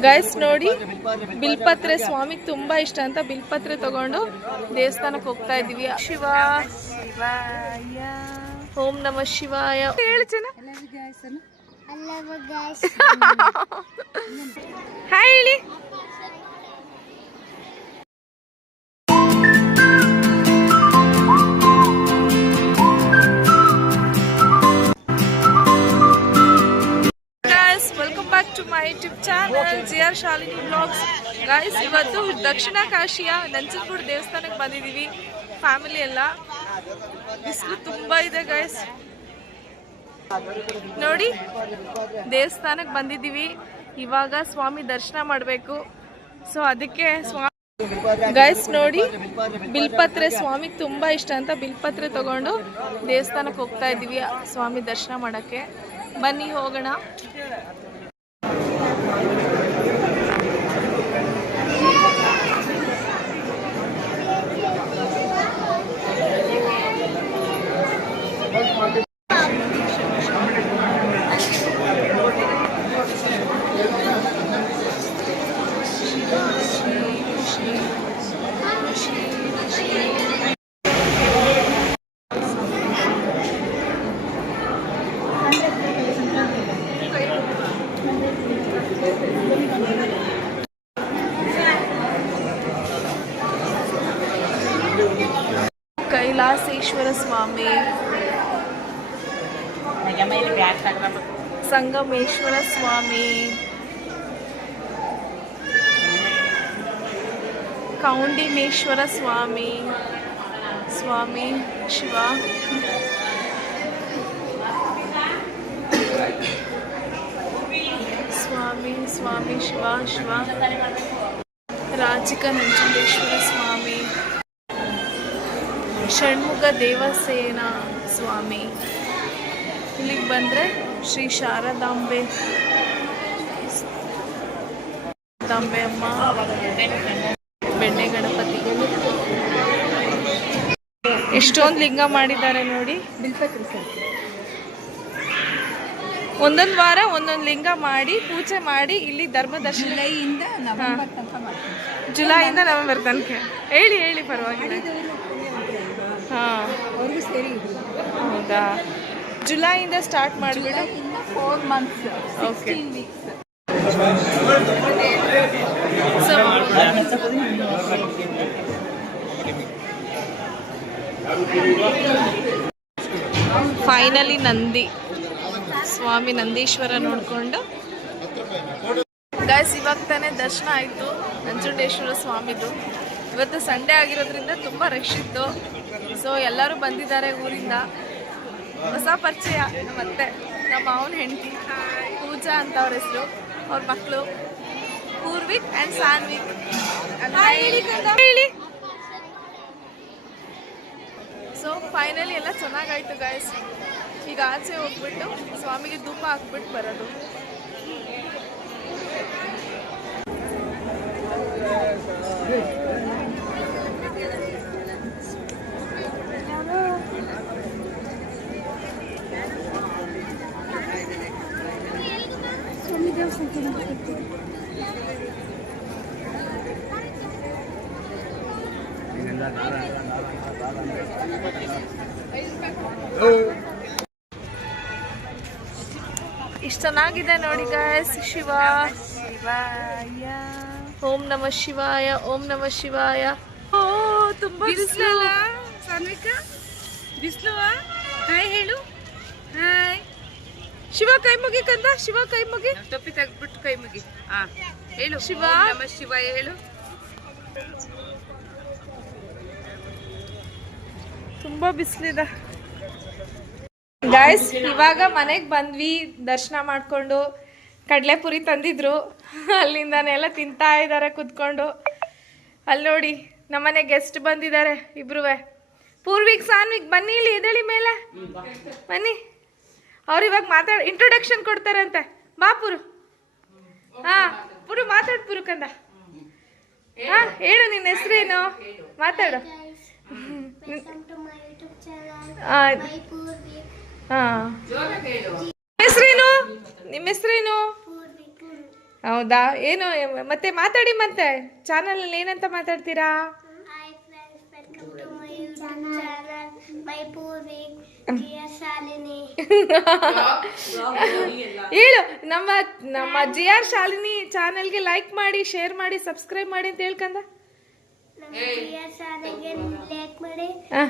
Guys ನೋಡಿ ಬಿಲ್ಪತ್ರೆ ಸ್ವಾಮಿಗೆ ತುಂಬಾ ಇಷ್ಟ ಅಂತ ಬಿಲ್ಪತ್ರೆ ತಗೊಂಡು ದೇವಸ್ಥಾನಕ್ಕೆ ಹೋಗ್ತಾ ಇದೀವಿ. ಶಿವ ಓಂ ನಮ ಶಿವಾಯ. ಹೇಳು ಹಾಯ್ ಹೇಳಿ. YouTube channel G R Shalini vlogs. Guys ಇವತ್ತು ದಕ್ಷಿಣ ಕಾಶಿಯ ನಂಜನಗೂಡು ದೇವಸ್ಥಾನಕ್ಕೆ ಬಂದಿದ್ದೀವಿ. ಫ್ಯಾಮಿಲಿ ಎಲ್ಲ. ಬಿಸಿಲು ತುಂಬ ಇದೆ ಗೈಸ್ ನೋಡಿ, ದೇವಸ್ಥಾನಕ್ಕೆ ಬಂದಿದ್ದೀವಿ. ಇವಾಗ ಸ್ವಾಮಿ ದರ್ಶನ ಮಾಡಬೇಕು. ಸೊ ಅದಕ್ಕೆ ಸ್ವಾಮಿ ಗೈಸ್ ನೋಡಿ, ಬಿಲ್ಪತ್ರೆ ಸ್ವಾಮಿಗೆ ತುಂಬ ಇಷ್ಟ ಅಂತ ಬಿಲ್ಪತ್ರೆ ತಗೊಂಡು ದೇವಸ್ಥಾನಕ್ಕೆ ಹೋಗ್ತಾ ಇದ್ದೀವಿ ಸ್ವಾಮಿ ದರ್ಶನ ಮಾಡೋಕ್ಕೆ. ಬನ್ನಿ ಹೋಗೋಣ. ಕೈಲಾಸೇಶ್ವರ ಸ್ವಾಮಿ ಸಂಗಮೇಶ್ವರ ಸ್ವಾಮಿ ಕೌಂಡಿನೇಶ್ವರ ಸ್ವಾಮಿ ಸ್ವಾಮಿ ಶಿವ ಸ್ವಾಮಿ ಸ್ವಾಮಿ ಶಿವ ಶಿವ ರಾಜಿಕ ನಂಜುಂಡೇಶ್ವರ ಸ್ವಾಮಿ ಷಣ್ಮುಖ ದೇವಸೇನ ಸ್ವಾಮಿ. ಇಲ್ಲಿಗೆ ಬಂದರೆ ಶ್ರೀ ಶಾರದಾಂಬೆ. ಶಾರದಾಂಬೆ ಅಮ್ಮ. ಬೆಣ್ಣೆ ಗಣಪತಿ. ಎಷ್ಟೊಂದು ಲಿಂಗ ಮಾಡಿದ್ದಾರೆ ನೋಡಿ. ಒಂದೊಂದು ವಾರ ಒಂದೊಂದು ಲಿಂಗ ಮಾಡಿ ಪೂಜೆ ಮಾಡಿ ಇಲ್ಲಿ ಧರ್ಮದರ್ಶನ ಜುಲೈಯಿಂದ ನವೆಂಬರ್ ತನಕ ಮಾಡ್ತೀವಿ. ಜುಲೈಯಿಂದ ನವೆಂಬರ್ ತನಕ. ಹೇಳಿ ಹೇಳಿ ಪರವಾಗಿಲ್ಲ. ಹಾಂ. ಅವ್ರಿಗೂ ಸೇರಿ ಹೌದಾ? ಜುಲೈಯಿಂದ ಸ್ಟಾರ್ಟ್ ಮಾಡಿಬಿಟ್ಟು four months okay finally Nandi. ಸ್ವಾಮಿ ನಂದೀಶ್ವರ ನೋಡಿಕೊಂಡು. ಗಾಯ್ಸ್ ಇವಾಗ ತಾನೇ ದರ್ಶನ ಆಯಿತು. ನಂಜುಂಡೇಶ್ವರ ಸ್ವಾಮಿದು. ಇವತ್ತು ಸಂಡೇ ಆಗಿರೋದ್ರಿಂದ ತುಂಬ ರಶ್ ಇತ್ತು. ಸೊ ಎಲ್ಲರೂ ಬಂದಿದ್ದಾರೆ ಊರಿಂದ. ಹೊಸ ಪರಿಚಯ ನಮ್ಮ ಅತ್ತೆ ನಮ್ಮ ಮಾವನ ಹೆಂಡತಿ. ಪೂಜಾ ಅಂತ ಅವ್ರ ಹೆಸರು ಅವ್ರ ಮಕ್ಕಳು ಪೂರ್ವಿಕ್ ಆ್ಯಂಡ್ ಸಾನ್ವಿಕ್. ಹೇಳಿ ಹೇಳಿ. ಸೊ ಫೈನಲಿ ಎಲ್ಲ ಚೆನ್ನಾಗಾಯ್ತು ಗಾಯ್ಸ್ ಈಗ ಆಚೆ ಹೋಗ್ಬಿಟ್ಟು ಸ್ವಾಮಿಗೆ ಧೂಪ ಹಾಕ್ಬಿಟ್ಟು ಬರೋದು. ಇಷ್ಟು ಚೆನ್ನಾಗಿದೆ ನೋಡಿ ಗಾಯಸ್ ಶಿವ. ಶಿವಾಯ ಓಂ ನಮ ಶಿವಾಯ ಓಂ ನಮ ಶಿವಾಯ. ಓ ತುಂಬಾ ಬಿಸಿಲು. ಸಾನ್ವಿಕ ಬಿಸಿಲು ಹಾಯ್ ಹೇಳು. ಶಿವ ಕೈ ಮುಗಿ ಕಂದ? ಶಿವ ಕೈ ಮುಗಿ? ಟೊಪ್ಪಿ ತೆಗ್ದ್ಬಿಟ್ಟು ಕೈ ಮುಗಿ. ಹಾ ಹೇಳು. ಶಿವ. ನಮ ಶಿವ ಹೇಳು. ತುಂಬಾ ಬಿಸಿಲಿದೆ. ಗಾಯ್ಸ್ ಇವಾಗ ಮನೆಗೆ ಬಂದ್ವಿ. ದರ್ಶನ ಮಾಡ್ಕೊಂಡು ಕಡಲೆಪುರಿ ತಂದಿದ್ರು. ಅಲ್ಲಿಂದಾನೆಲ್ಲ ತಿಂತಾ ಇದ್ದಾರೆ ಕುತ್ಕೊಂಡು. ಅಲ್ಲಿ ನೋಡಿ ನಮ್ಮನೆ ಗೆಸ್ಟ್ ಬಂದಿದ್ದಾರೆ ಇಬ್ರುವೆ. ಪೂರ್ವಿಕ್ ಸಾನ್ವಿಕ್ ಬನ್ನಿ ಇಲ್ಲಿ ಎದಳಿ ಮೇಲೆ. ಬನ್ನಿ. ಅವ್ರು ಇವಾಗ ಮಾತಾಡ ಇಂಟ್ರೊಡಕ್ಷನ್ ಕೊಡ್ತಾರಂತೆ. ಬಾ ಪುರು. ಹಾ, ಪುರು ಮಾತಾಡ್ ಪುರು ಕಂದ. ಹಾ, ಹೇಳು ನಿನ್ನ ಹೆಸರೇನು? ಮಾತಾಡು. ಹೆಸರೇನು? ನಿಮ್ಮ ಹೆಸರೇನು. ಹೌದಾ? ಏನು, ಮತ್ತೆ ಮಾತಾಡಿ ಮತ್ತೆ. ಚಾನಲ್ ಏನಂತ ಮಾತಾಡ್ತೀರಾ hi friends welcome to my my Purvi dear Shalini ಹೇಳು ನಮ್ಮ ನಮ್ಮ ಜಿ ಆರ್ ಶಾಲಿನಿ ಚಾನೆಲ್ಗೆ ಲೈಕ್ ಮಾಡಿ ಶೇರ್ ಮಾಡಿ ಸಬ್ಸ್ಕ್ರೈಬ್ ಮಾಡಿ ಅಂತ ಹೇಳ್ಕಂದ? ನಮ್ಮ ಡಿಯರ್ ಶಾಲಿಗೆ ಲೈಕ್ ಮಾಡಿ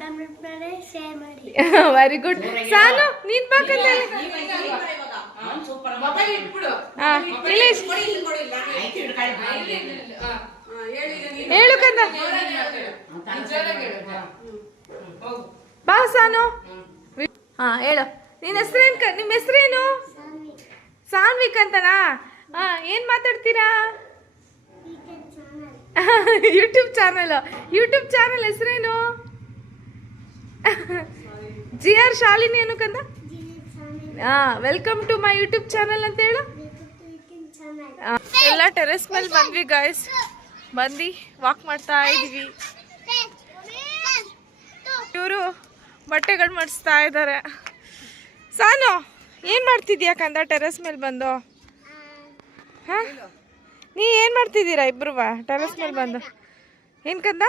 ಕಮೆಂಟ್ ಮಾಡಿ ಶೇರ್ ಮಾಡಿ. ವೆರಿ ಗುಡ್ ಸಾನು ನೀನ್ ಬಾಕಂದ ಹಾ ಹೇಳು ಕಂದ. ಬಾ ಸಾನು. ಹಾ ಹೇಳು. ನಿನ್ನ ಹೆಸರೇನ್ ನಿಮ್ಮ ಹೆಸರೇನು? ಸಾನ್ವಿಕ್ ಅಂತನಾ? ಹಾ ಏನ್ ಮಾತಾಡ್ತೀರಾ? ಯೂಟ್ಯೂಬ್ ಚಾನಲ್ ಯೂಟ್ಯೂಬ್ ಚಾನಲ್ ಹೆಸರೇನು? ಜಿ ಆರ್ ಶಾಲಿನಿ ಏನು ಕಂದ? ಹಾ welcome to my YouTube channel ಅಂತ ಹೇಳು. ಎಲ್ಲ ಟೆರೆಸ್ ಮೇಲೆ ಬಂದ್ವಿ ಗಾಯ್ಸ್ ಬಂದು ವಾಕ್ ಮಾಡ್ತಾ ಇದೀವಿ ಇವರು ಬಟ್ಟೆಗಳು ಮಾಡಿಸ್ತಾ ಇದ್ದಾರೆ ಸಾನು, ಏನು ಮಾಡ್ತಿದ್ಯಾ ಕಂದ ಟೆರೆಸ್ ಮೇಲೆ ಬಂದು? ಹಾಂ? ನೀ ಏನು ಮಾಡ್ತಿದ್ದೀರಾ ಇಬ್ರು ಟೆರೆಸ್ ಮೇಲೆ ಬಂದು? ಏನು ಕಂದ?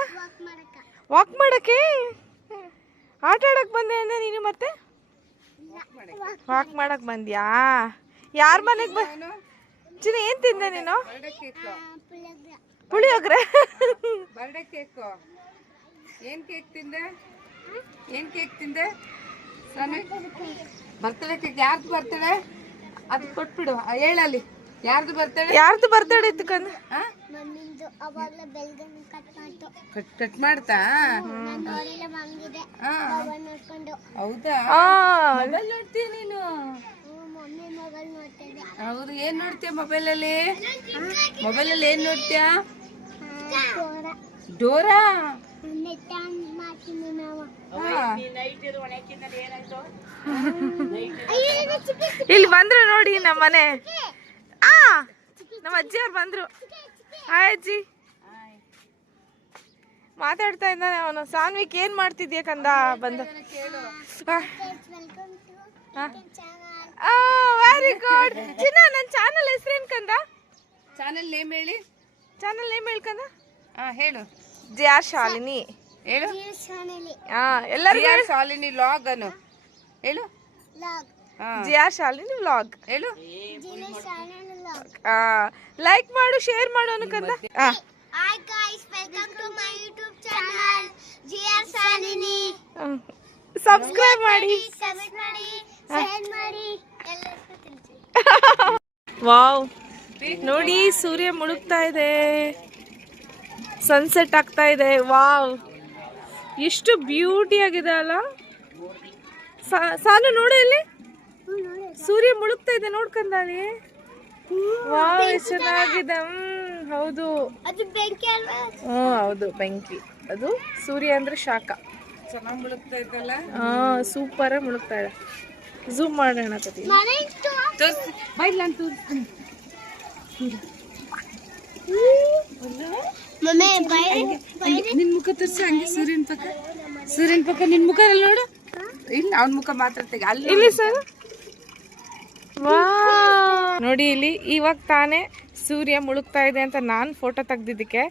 ವಾಕ್ ಮಾಡಕ್ಕೆ? ಆಟ ಆಡಕ್ ಬಂದೆ ಅಂದ ನೀನು ಮತ್ತೆ? ವಾಕ್ ಮಾಡಕ್ ಬಂದ್ಯಾ? ಯಾರ ಮನೆಗೆ ಬ ಚಿನ್ನ, ಏನು ತಿಂದೆ ನೀನು? Puliyogare birthday cake. ಏನ್ ಕೇಕ್ ತಿಂದೆ? ಏನ್ ಕೇಕ್ ತಿಂದೆ? ಬರ್ತಡೇ ಕೇಕ್ ಯಾರ್ದು ಬರ್ತಡೇ? ಅದು ಕೊಟ್ಬಿಡು ಹೇಳಲ್ಲಿ ಯಾರ್ದು ಬರ್ತಡೇ? ಯಾರ್ದು ಬರ್ತಡೇ ಇತ್ತು ಕಟ್ ಮಾಡ್ತು. ಕಟ್ ಕಟ್ ಮಾಡ್ತಾ? ನಾನು ನೋಡಿಲ್ಲ ಮಂಗಿದೆ ಹಾ ಮೊಬೈಲ್ ನೋಡ್ಕೊಂಡು. ಹೌದಾ? ಆ. ಮೊಬೈಲ್ ನೋಡ್ತೀಯ ನೀನು? ಹೌದು ಏನ್ ನೋಡ್ತೀಯ ಮೊಬೈಲಲ್ಲಿ? ಮೊಬೈಲಲ್ಲಿ ಏನ್ ನೋಡ್ತೀಯ? ಡೋರ. ಇಲ್ಲಿ ಬಂದ್ರು ನೋಡಿ ನಮ್ಮ ಮನೆ ಆ ನಮ್ಮ ಅಜ್ಜಿಯವ್ರು ಬಂದ್ರು ಹಾಯ್ ಅಜ್ಜಿ ಮಾತಾಡ್ತಾ ಇದ್ದಾನೆ ಅವನು ಸಾನ್ವಿಕ್ ಏನ್ ಮಾಡ್ತಿದ್ಯ ಕಂದ ಬಂದ ವೆರಿ ಗುಡ್ ಚಿನ್ನ ನನ್ನ ಚಾನಲ್ ಹೆಸರೇನ್ ಕಂದ ಚಾನಲ್ ನೇಮ್ ಹೇಳಿ ಚಾನಲ್ ನೇಮ್ ಹೇಳ್ಕಂದ ಹಾ ಹೇಳು. G R Shalini. ಹೇಳು. ಹಾ ಎಲ್ಲರಿಗೂ ಶಾಲಿನಿ ಲಾಗ್ ಅನ್ನು. ಹೇಳು. ಜೆ ಆರ್ ಶಾಲಿನಿ ವ್ಲಾಗ್ ಹೇಳು. ಲೈಕ್ ಮಾಡು ಶೇರ್ ಮಾಡು ಅನ್ಕಂದ? ಆ hi guys welcome to my YouTube channel G R Shalini. Subscribe ಮಾಡಿ. ಕಮೆಂಟ್ ಮಾಡಿ ಶೇರ್ ಮಾಡಿ. ಎಲ್ಲರಿಗೂ ತಿಳಿಸಿ. ವಾವ್ ನೋಡಿ ಸೂರ್ಯ ಮುಳುಗ್ತಾ ಇದೆ. ಸನ್ಸೆಟ್ ಆಗ್ತಾ ಇದೆ. ವಾವ್. ಎಷ್ಟು ಬ್ಯೂಟಿ ಆಗಿದೆ ಅಲ್ಲ? ಸಾಲು ನೋಡು ಇಲ್ಲಿ. ಸೂರ್ಯ ಮುಳುಗ್ತಾ ಇದೆ ನೋಡ್ಕಂದಿ ವಾವ್ ಎಷ್ಟು ಚೆನ್ನಾಗಿದೆ. ಹ್ಮ್ ಹೌದು. ಅದು ಬೆಂಕಿ ಅಲ್ವಾ? ಹ್ಮ್ ಹೌದು ಬೆಂಕಿ. ಅದು ಸೂರ್ಯ ಅಂದ್ರೆ ಶಾಖ. ಚೆನ್ನಾಗಿ ಮುಳುಗ್ತಾ ಇದ್ದಲ್ಲ ಹಾ ಸೂಪರ್ ಆಗಿ ಮುಳುಗ್ತಾ ಇದೆ. ಝೂಮ್ ಮಾಡೋಣ ಕತಿ ನಾನು ಮುಖ ತೋರಿಸಿ ಹಂಗೆ ಸೂರ್ಯನ ಪಕ್ಕ. ಸೂರ್ಯನ ಪಕ್ಕ ನಿನ್ ಮುಖ ಅಲ್ಲಿ ನೋಡು. ಇಲ್ಲ ಅವನ ಮುಖ ಮಾತಾಡ್ತೀಗ ಅಲ್ಲಿ ಇಲ್ಲಿ ಸರ್ ವಾ. ನೋಡಿ ಇಲ್ಲಿ ಇವಾಗ ತಾನೇ ಸೂರ್ಯ ಮುಳುಗ್ತಾ ಇದೆ ಅಂತ ನಾನು ಫೋಟೋ ತೆಗ್ದಿದ್ದಕ್ಕೆ.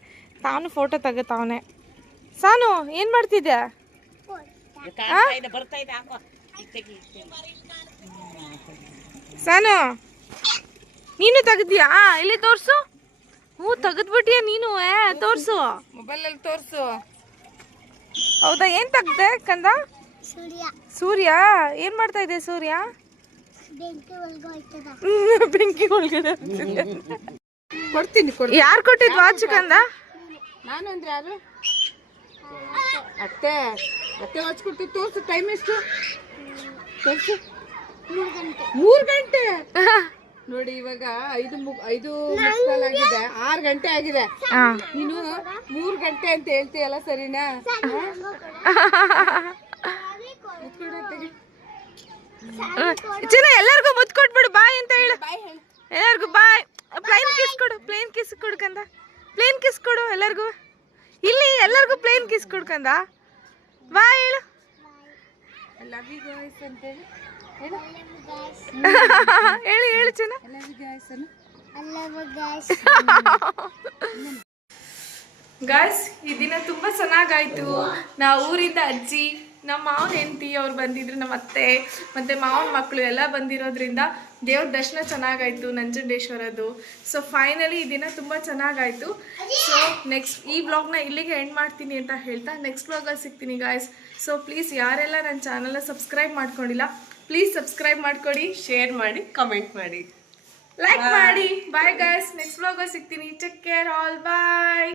ತಾನು ಫೋಟೋ ತೆಗತಾವನೆ ಸಾನು ಏನ್ ಮಾಡ್ತಿದ್ಯಾ? ಆ? ಸಾನು ನೀನು ತೆಗ್ದಿಯಾ? ಇಲ್ಲಿ ತೋರ್ಸು. ಹ್ಞೂ ತೆಗೆದ್ಬಿಟ್ಟಿಯ ನೀನು? ಏ ತೋರ್ಸು. ಮೊಬೈಲಲ್ಲಿ ತೋರಿಸು. ಹೌದಾ ಏನು ತೆಗ್ದೆ ಕಂದ? ಸೂರ್ಯ. ಸೂರ್ಯ? ಏನ್ ಮಾಡ್ತಾ ಇದೆ ಸೂರ್ಯ? ಬೆಂಕಿ ಒಳಗಡೆ ಕೊಡ್ತೀನಿ ಕೊಡ್ತೀನಿ. ಯಾರು ಕೊಟ್ಟಿದ್ ವಾಚ್ ಕಂದ? ನಾನು ಅಂದ್ರೆ ಯಾರು? ಅತ್ತೆ ಅತ್ತೆ ಹಚ್ಕೊಟ್ಟು ತೋರ್ಸು ಟೈಮ್ ಎಷ್ಟು? ತೋರ್ಸು. ಮೂರು ಗಂಟೆ. ಮೂರ್ ಗಂಟೆ? ನೋಡಿ ಇವಾಗ ಐದು ಐದು ಮುಕ್ಕಾಲ್ ಆಗಿದೆ ಆರು ಗಂಟೆ ಆಗಿದೆ. ನೀನು ಮೂರ್ ಗಂಟೆ ಅಂತ ಹೇಳ್ತೀಯಲ್ಲ ಸರಿನಾ. ಚಿನ್ನ ಎಲ್ಲರಿಗೂ ಮುತ್ ಕೊಟ್ಬಿಡು ಬಾಯ್ ಅಂತ ಹೇಳು. ಎಲ್ಲರಿಗೂ ಬಾಯ್. ಪ್ಲೇನ್ ಕಿಸ್ ಕೊಡು ಪ್ಲೇನ್ ಕಿಸ್ ಕೊಡ್ಕಂದ ಪ್ಲೇನ್ ಕಿಸ್ ಕೊಡು ಎಲ್ಲರಿಗೂ. ಇಲ್ಲಿ ಎಲ್ಲರಿಗೂ ಪ್ಲೇನ್ ಕಿಸ್ ಕೊಡ್ಕಂದ ಬಾಯ್ ಹೇಳು. I love you guys ಅಂತೇಳಿ ಹೇಳು. ಹೇಳಿ. ಚೆನ್ನ ಅನ್ನು. ಗಾಯ್ಸ್ ಗಾಯ್ಸ್ ಈ ದಿನ ತುಂಬ ಚೆನ್ನಾಗಾಯ್ತು. ನಾ ಊರಿಂದ ಅಜ್ಜಿ ನಮ್ಮ ಮಾವನ ಹೆಂಡತಿ ಅವ್ರು ಬಂದಿದ್ರು ನಮ್ಮ ಅತ್ತೆ ಮತ್ತು ಮಾವನ ಮಕ್ಕಳು ಎಲ್ಲ ಬಂದಿರೋದ್ರಿಂದ ದೇವ್ರ ದರ್ಶನ ಚೆನ್ನಾಗಾಯ್ತು ನಂಜುಂಡೇಶ್ವರದ್ದು. ಸೊ ಫೈನಲಿ ಈ ದಿನ ತುಂಬ ಚೆನ್ನಾಗಾಯ್ತು. ಸೊ ನೆಕ್ಸ್ಟ್ ಈ ಬ್ಲಾಗ್ನ ಇಲ್ಲಿಗೆ ಎಂಡ್ ಮಾಡ್ತೀನಿ ಅಂತ ಹೇಳ್ತಾ ನೆಕ್ಸ್ಟ್ ವ್ಲಾಗಲ್ಲಿ ಸಿಗ್ತೀನಿ ಗಾಯ್ಸ್ ಸೊ ಪ್ಲೀಸ್ ಯಾರೆಲ್ಲ ನನ್ನ ಚಾನಲ್ನ ಸಬ್ಸ್ಕ್ರೈಬ್ ಮಾಡ್ಕೊಂಡಿಲ್ಲ ಪ್ಲೀಸ್ ಸಬ್ಸ್ಕ್ರೈಬ್ ಮಾಡ್ಕೊಡಿ ಶೇರ್ ಮಾಡಿ ಕಮೆಂಟ್ ಮಾಡಿ. ಲೈಕ್ ಮಾಡಿ. ಬಾಯ್ ಗಾಯ್ಸ್ ನೆಕ್ಸ್ಟ್ ವ್ಲಾಗಲ್ಲಿ ಸಿಗ್ತೀನಿ. ಟೇಕ್ ಕೇರ್ ಆಲ್ ಬಾಯ್